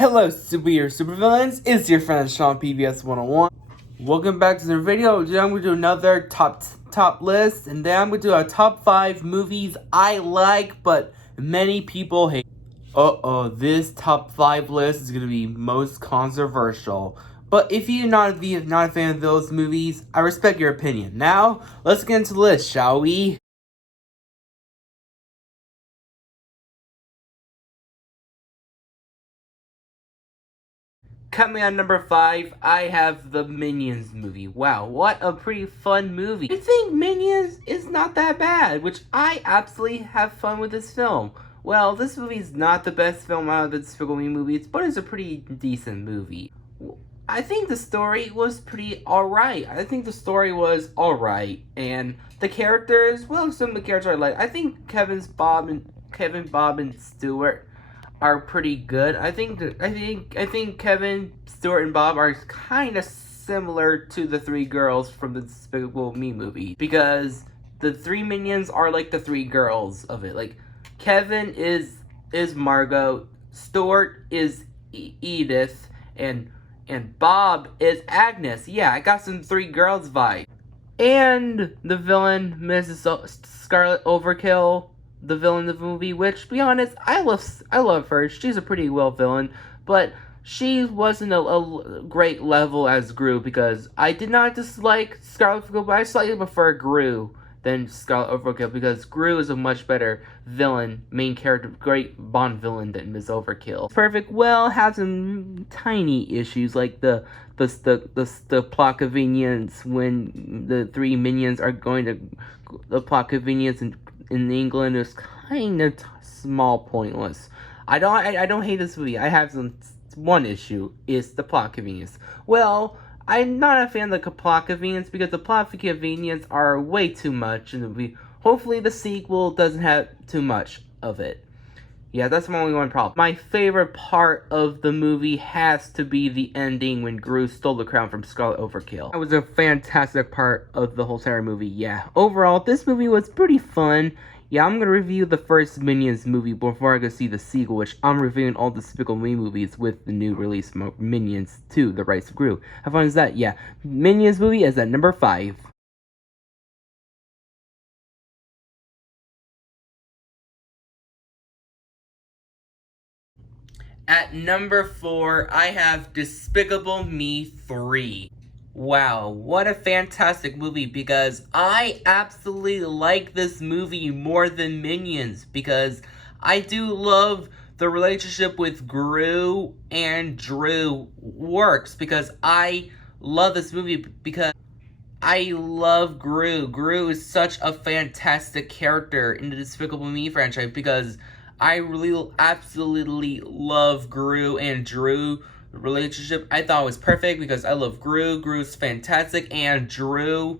Hello, supervillains. It's your friend Sean PBS 101. Welcome back to the video. Today I'm going to do another top list, and then I'm going to do a top 5 movies I like, but many people hate. This top 5 list is going to be most controversial. But if you're not a fan of those movies, I respect your opinion. Now, let's get into the list, shall we? Coming at number 5, I have the Minions movie. Wow, what a pretty fun movie. I think Minions is not that bad, which I absolutely have fun with this film. Well, this movie is not the best film out of the Despicable Me movies, but it's a pretty decent movie. I think the story was pretty alright. And the characters, well, some of the characters I like. I think Kevin, Bob, and Stuart are pretty good. I think Kevin, Stuart, and Bob are kind of similar to the three girls from the Despicable Me movie, because the three minions are like the three girls of it. Like Kevin is Margot, Stuart is Edith, and Bob is Agnes. Yeah, I got some three girls vibe. And the villain, Mrs. Scarlet Overkill, the villain of the movie, which, to be honest, I love her. She's a pretty well villain, but she wasn't a great level as Gru, because I did not dislike Scarlet Overkill, but I slightly prefer Gru than Scarlet Overkill, because Gru is a much better villain, main character, great Bond villain than Ms. Overkill. Perfect, well, has some tiny issues, like the plot convenience when the three minions are going to the plot convenience in England is kind of small, pointless. I don't hate this movie. I have one issue, is the plot convenience. Well, I'm not a fan of the plot convenience, because the plot convenience are way too much in the movie. Hopefully the sequel doesn't have too much of it. Yeah, that's my only one problem. My favorite part of the movie has to be the ending when Gru stole the crown from Scarlet Overkill. That was a fantastic part of the whole entire movie, yeah. Overall, this movie was pretty fun. Yeah, I'm gonna review the first Minions movie before I go see the sequel, which I'm reviewing all the Despicable Me movies with the new release Minions 2, The Rise of Gru. How fun is that? Yeah, Minions movie is at number 5. At number 4, I have Despicable Me 3. Wow, what a fantastic movie, because I absolutely like this movie more than Minions, because I do love the relationship with Gru and Drew works, because I love this movie because I love Gru. Gru is such a fantastic character in the Despicable Me franchise, because I really absolutely love Gru and Drew relationship. I thought it was perfect because I love Gru. Gru's fantastic, and Drew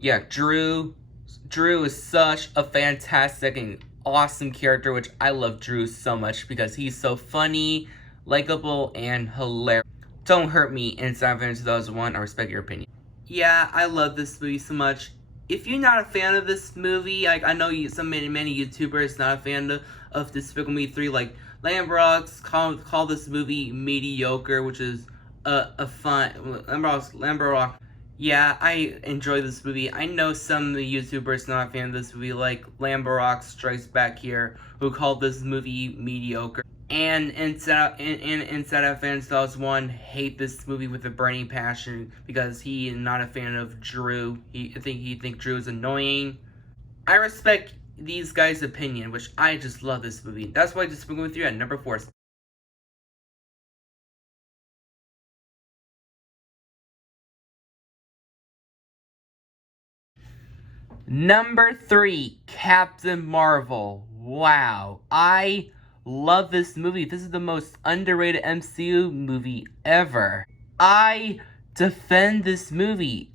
is such a fantastic and awesome character, which I love Drew so much because he's so funny, likable, and hilarious. Don't hurt me, Inside of 2001. I respect your opinion. Yeah, I love this movie so much. If you're not a fan of this movie, like I know many YouTubers not a fan of Despicable Me 3, like Lambrox call this movie mediocre, which is a fun Lambrox. Yeah, I enjoy this movie. I know some of the YouTubers not a fan of this movie, like Lambrox Strikes Back here, who called this movie mediocre. And Inside of Fans 2001 hate this movie with a burning passion because he is not a fan of Drew. He think Drew is annoying. I respect these guys' opinion, which I just love this movie. That's why I just went with you at number 4. Number 3, Captain Marvel. Wow, I love this movie. This is the most underrated MCU movie ever. I defend this movie.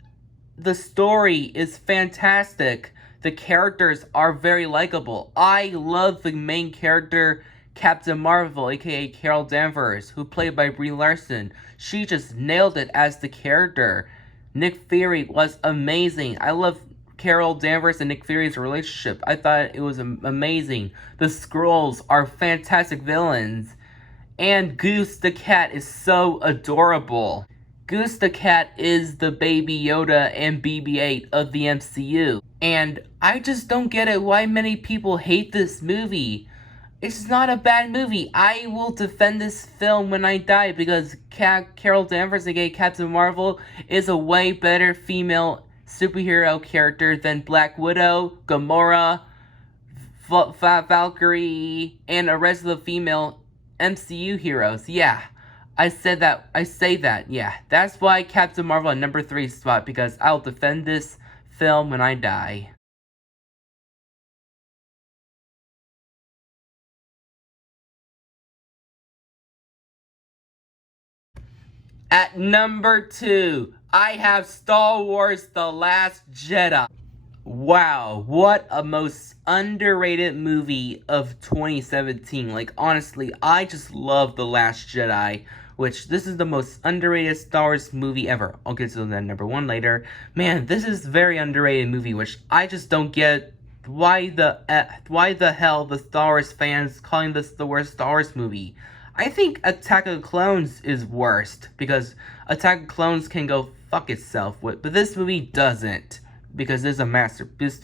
The story is fantastic. The characters are very likable. I love the main character, Captain Marvel, aka Carol Danvers, who played by Brie Larson. She just nailed it as the character. Nick Fury was amazing. I love Carol Danvers and Nick Fury's relationship. I thought it was amazing. The Skrulls are fantastic villains. And Goose the cat is so adorable. Goose the cat is the baby Yoda and BB-8 of the MCU. And I just don't get it why many people hate this movie. It's not a bad movie. I will defend this film when I die because Carol Danvers, aka Captain Marvel, is a way better female superhero character than Black Widow, Gamora, Valkyrie, and the rest of the female MCU heroes. Yeah, I said that. I say that. Yeah, that's why Captain Marvel at number 3 spot, because I'll defend this film when I die. At number 2, I have Star Wars The Last Jedi. Wow, what a most underrated movie of 2017. Like, honestly, I just love The Last Jedi, which this is the most underrated Star Wars movie ever. I'll get to that number 1 later. Man, this is a very underrated movie, which I just don't get why the hell the Star Wars fans calling this the worst Star Wars movie. I think Attack of the Clones is worst, because Attack of the Clones can go fuck itself, but this movie doesn't, because this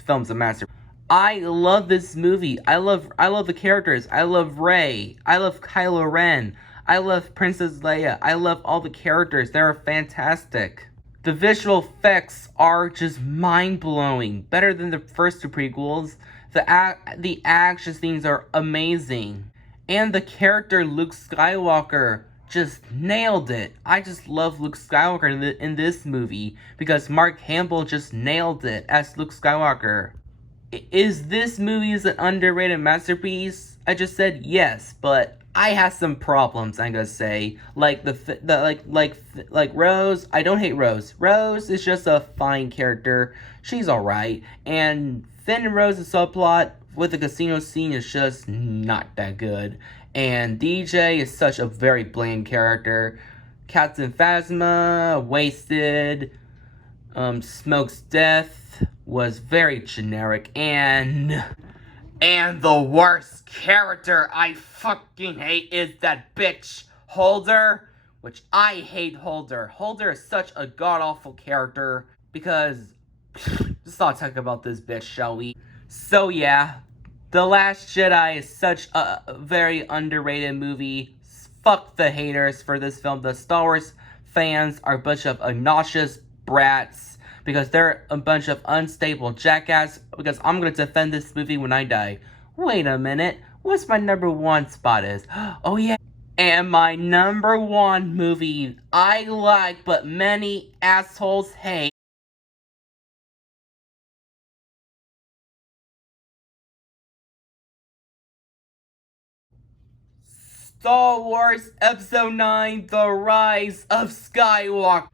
film's a master. I love this movie. I love the characters. I love Rey. I love Kylo Ren. I love Princess Leia. I love all the characters. They're fantastic. The visual effects are just mind-blowing. Better than the first 2 prequels. The action scenes are amazing. And the character Luke Skywalker just nailed it. I just love Luke Skywalker in this movie because Mark Hamill just nailed it as Luke Skywalker. Is this movie an underrated masterpiece? I just said yes, but I have some problems. I'm gonna say like like Rose. I don't hate Rose. Rose is just a fine character. She's alright, and Finn and Rose's subplot with the casino scene is just not that good. And DJ is such a very bland character. Captain Phasma, Wasted, Smoke's Death was very generic. And the worst character I fucking hate is that bitch Holder, which I hate Holder. Holder is such a god-awful character because... Let's not talk about this bitch, shall we? So yeah, The Last Jedi is such a very underrated movie. Fuck the haters for this film. The Star Wars fans are a bunch of obnoxious brats because they're a bunch of unstable jackass, because I'm gonna defend this movie when I die. Wait a minute, what's my number 1 spot is? Oh yeah, and my number 1 movie I like but many assholes hate. Star Wars Episode 9, The Rise of Skywalker.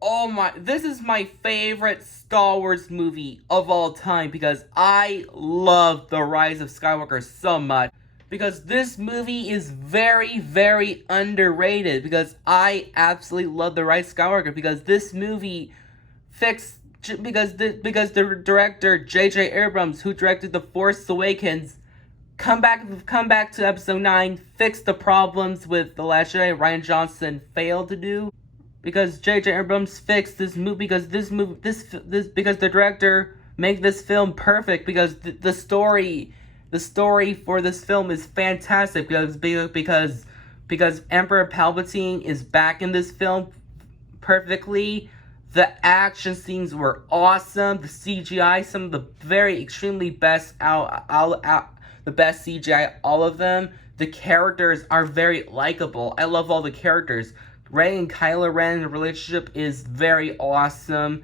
Oh my, this is my favorite Star Wars movie of all time because I love The Rise of Skywalker so much. Because this movie is very, very underrated, because I absolutely love The Rise of Skywalker, because this movie fixed, because the director J.J. Abrams, who directed The Force Awakens, come back to Episode 9, fix the problems with The Last Jedi Rian Johnson failed to do. Because J.J. Abrams fixed this movie, because because the director made this film perfect, because the story for this film is fantastic, because Emperor Palpatine is back in this film perfectly. The action scenes were awesome. The CGI, some of the very extremely best the best CGI, all of them. The characters are very likable. I love all the characters. Rey and Kylo Ren relationship is very awesome.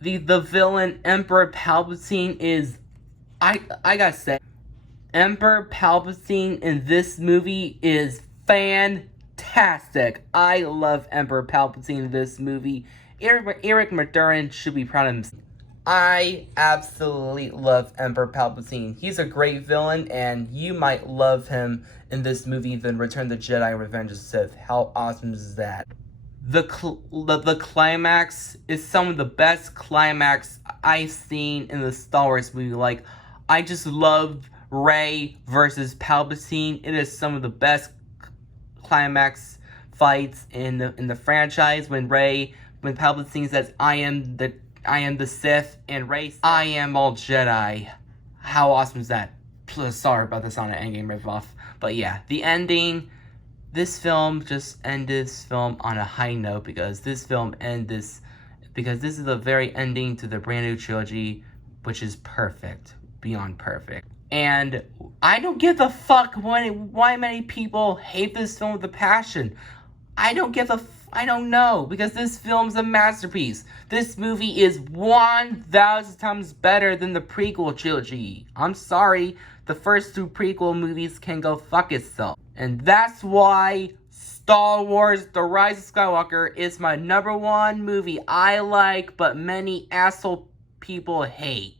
The villain Emperor Palpatine is, I gotta say, Emperor Palpatine in this movie is fantastic. I love Emperor Palpatine in this movie. Eric Madurin should be proud of himself. I absolutely love Emperor Palpatine. He's a great villain, and you might love him in this movie than Return of the Jedi Revenge of the Sith. How awesome is that? The climax is some of the best climax I've seen in the Star Wars movie. Like, I just love Rey versus Palpatine. It is some of the best climax fights in the franchise when Palpatine says, I am the Sith, and Rey says, I am all Jedi. How awesome is that? Sorry about the Sonic Endgame ripoff. But yeah, the ending, this film just ends this film on a high note because this is the very ending to the brand new trilogy, which is perfect, beyond perfect. And I don't give a fuck why many people hate this film with a passion. I don't know, because this film's a masterpiece. This movie is 1,000 times better than the prequel trilogy. I'm sorry, the first 2 prequel movies can go fuck itself. And that's why Star Wars The Rise of Skywalker is my #1 movie I like, but many asshole people hate.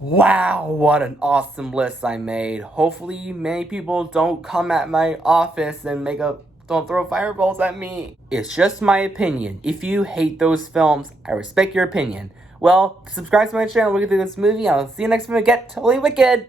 Wow, what an awesome list I made. Hopefully many people don't come at my office and don't throw fireballs at me. It's just my opinion. If you hate those films, I respect your opinion. Well, subscribe to my channel, look at this movie, I'll see you next time we get totally wicked.